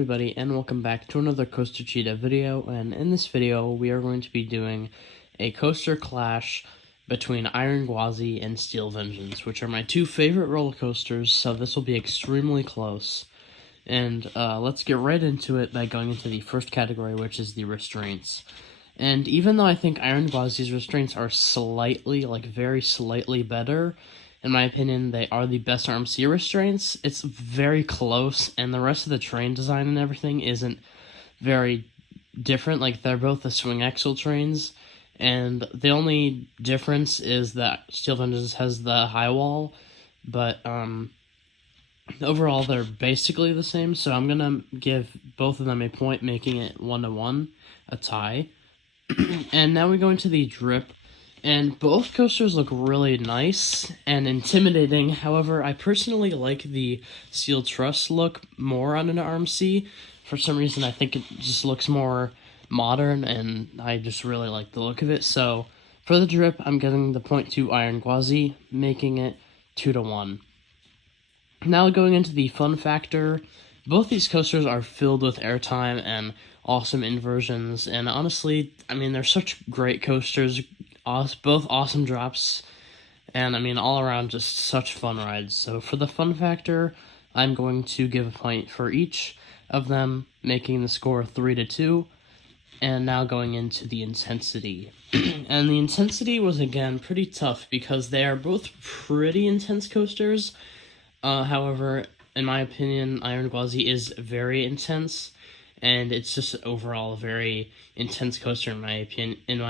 everybody, and welcome back to another Coaster Cheetah video, and in this video we are going to be doing a coaster clash between Iron Gwazi and Steel Vengeance, which are my two favorite roller coasters, so this will be extremely close. And let's get right into it by going into the first category, which is the restraints. And even though I think Iron Gwazi's restraints are slightly, very slightly better, in my opinion, they are the best RMC restraints. It's very close, and the rest of the train design and everything isn't very different. Like, they're both the swing axle trains, and the only difference is that Steel Vengeance has the high wall, but overall they're basically the same, so I'm gonna give both of them a point, making it 1-1, a tie. And now we go into the drip. And both coasters look really nice and intimidating. However, I personally like the Steel Truss look more on an RMC. For some reason, I think it just looks more modern, and I just really like the look of it. So, for the drip, I'm giving the point to Iron Gwazi, making it 2-1. Now going into the fun factor, both these coasters are filled with airtime and awesome inversions. And honestly, I mean, they're such great coasters. Both awesome drops, and I mean, all around just such fun rides. So for the fun factor, I'm going to give a point for each of them, making the score 3-2. And now going into the intensity. And the intensity was, again, pretty tough because they are both pretty intense coasters. However, in my opinion, Iron Gwazi is very intense, and it's just overall a very intense coaster in my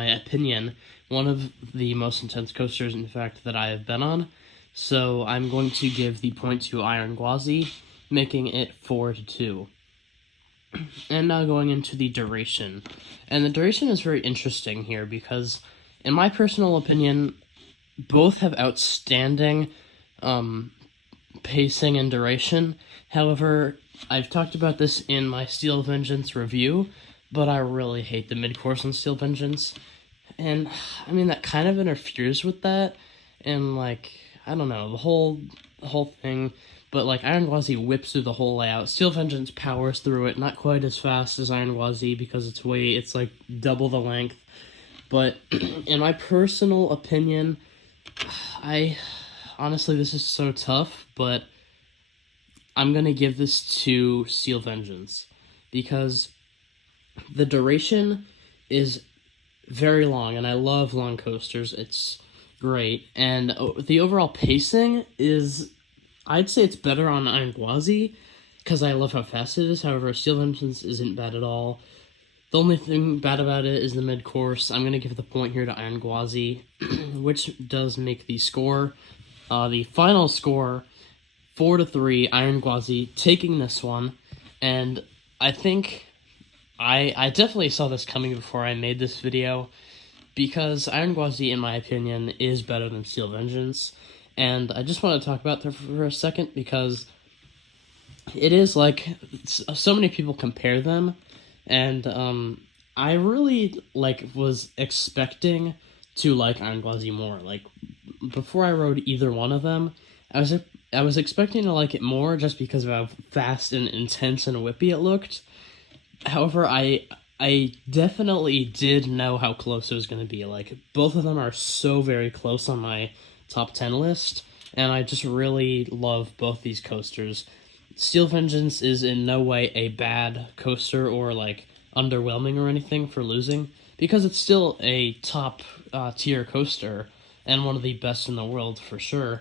opinion. One of the most intense coasters, in fact, that I have been on. So I'm going to give the point to Iron Gwazi, making it 4-2. And now going into the duration. And the duration is very interesting here because, in my personal opinion, both have outstanding pacing and duration. However, I've talked about this in my Steel Vengeance review, but I really hate the mid-course on Steel Vengeance. And, I mean, that kind of interferes with that, and, I don't know, the whole thing, but, Iron Gwazi whips through the whole layout. Steel Vengeance powers through it, not quite as fast as Iron Gwazi, because it's double the length, but, in my personal opinion, honestly, this is so tough, but I'm gonna give this to Steel Vengeance, because the duration is very long, and I love long coasters. It's great, and the overall pacing is, I'd say it's better on Iron Gwazi, because I love how fast it is. However, Steel Vengeance isn't bad at all. The only thing bad about it is the mid-course. I'm going to give the point here to Iron Gwazi, which does make the score, the final score, 4-3, Iron Gwazi taking this one, and I think I definitely saw this coming before I made this video, because Iron Gwazi, in my opinion, is better than Steel Vengeance, and I just want to talk about that for a second, because it is, so many people compare them, and, I really, was expecting to like Iron Gwazi more. Before I rode either one of them, I was expecting to like it more just because of how fast and intense and whippy it looked. However, I definitely did know how close it was going to be. Both of them are so very close on my top 10 list, and I just really love both these coasters. Steel Vengeance is in no way a bad coaster or, underwhelming or anything for losing, because it's still a top tier coaster, and one of the best in the world for sure.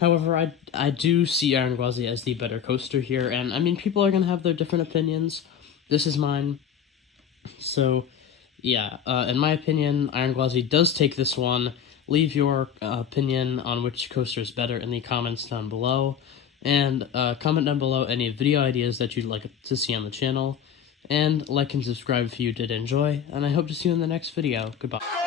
However, I do see Iron Gwazi as the better coaster here, and, I mean, people are going to have their different opinions. This is mine. So, yeah, in my opinion, Iron Gwazi does take this one. Leave your opinion on which coaster is better in the comments down below. And comment down below any video ideas that you'd like to see on the channel. And like and subscribe if you did enjoy. And I hope to see you in the next video. Goodbye.